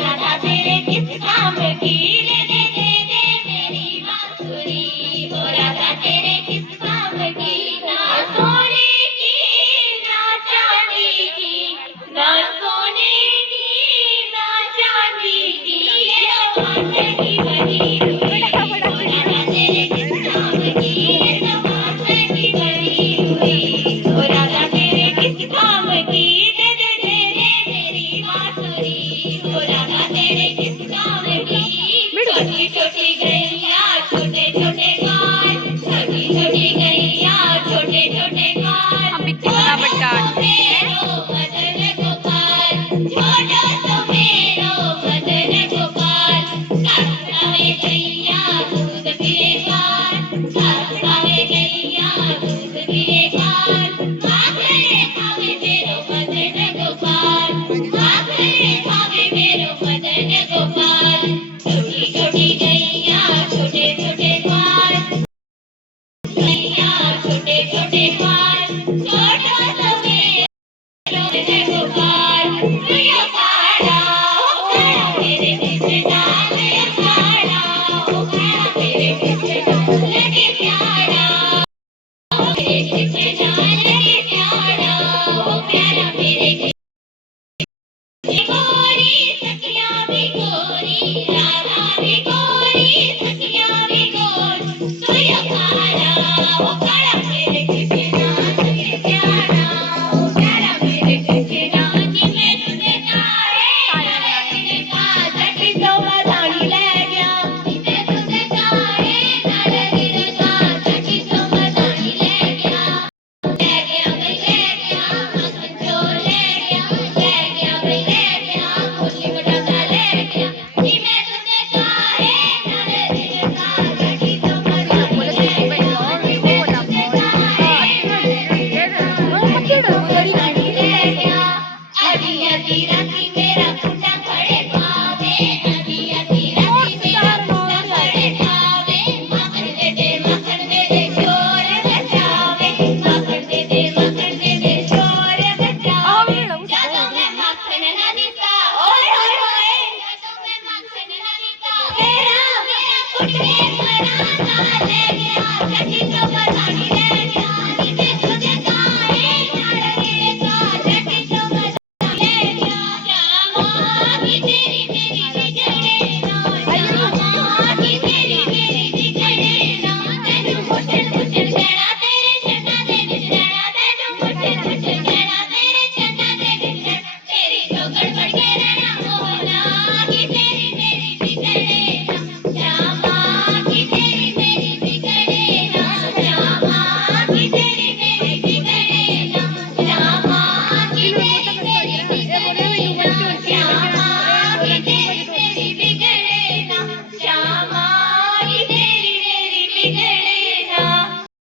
राधा तेरे किस काम की रे दे दे दे मेरी बांसुरी हो राधा तेरे किस काम की ना सोने की ना चांदी की ना सोने की ना चांदी की ये तो बांसुरी बनी हुई हो राधा तेरे किस काम की ये तो बांसुरी बनी हुई हो राधा तेरे किस काम की दे दे दे दे मेरी बांसुरी हो राधा तेरे किस काम की छोटी छोटी गैया छोटे छोटे कान छोटी छोटी गैया छोटे छोटे कान अभी कितना बड़ा मेरो मदन गोपाल छोटो सो मेरो मदन गोपाल सासुरावे गैया दूध पिए कान सासुरावे गैया दूध पिए कान भाखरे खावे मेरो मदन गोपाल भाखरे खावे मेरो मदन गोपाल छोटी छोटी गैया छोटे छोटे कान गैया छोटे छोटे कान छोटो सो मेरो मदन गोपाल तुझो काढ़ा ओ काढ़ा मेरे पीछे डाल ये काढ़ा ओ काढ़ा मेरे पीछे डाल लगे प्यारा मेरे पीछे डाल लगे प्यारा ओ प्यारा मेरे गोरी सखियां भी गोरी राधा भी गोरी सखियां भी गोरी तुझो काढ़ा ओ काढ़ा मेरे पीछे डाल लगे प्यारा ओ प्यारा मेरे पीछे डाल जी मैं तुझे काढ़े तेरे का जटी तो बधाई ले गया मैं तुझे काढ़े तेरे का जटी तो बधाई ले गया भाई ले गया मखन चोर ले गया भाई ले गया खुशी बटाता ले गया जी मैं तुझे काढ़े तेरे का जटी तो बधाई ले गया मैं तुझे काढ़े ले गया आधी आधी राती मेरा कुंडा खड़े पावे आधी आधी राती मेरा कुंडा खड़े पावे माखन दे दे चोर बचावे माखन दे दे चोर बचावे जादू में माखन ना देता ओए होए होए जादू में माखन ना देता मेरा कुटने मराना ले गया जटी तो बधाई ले गया नी मैं तुझे काहे तेरे का जटी तो बधाई ले गया श्यामा की तेरी मेरी बिगड़े ना श्यामा की तेरी मेरी बिगड़े ना तेनू मुझे मुझे कहना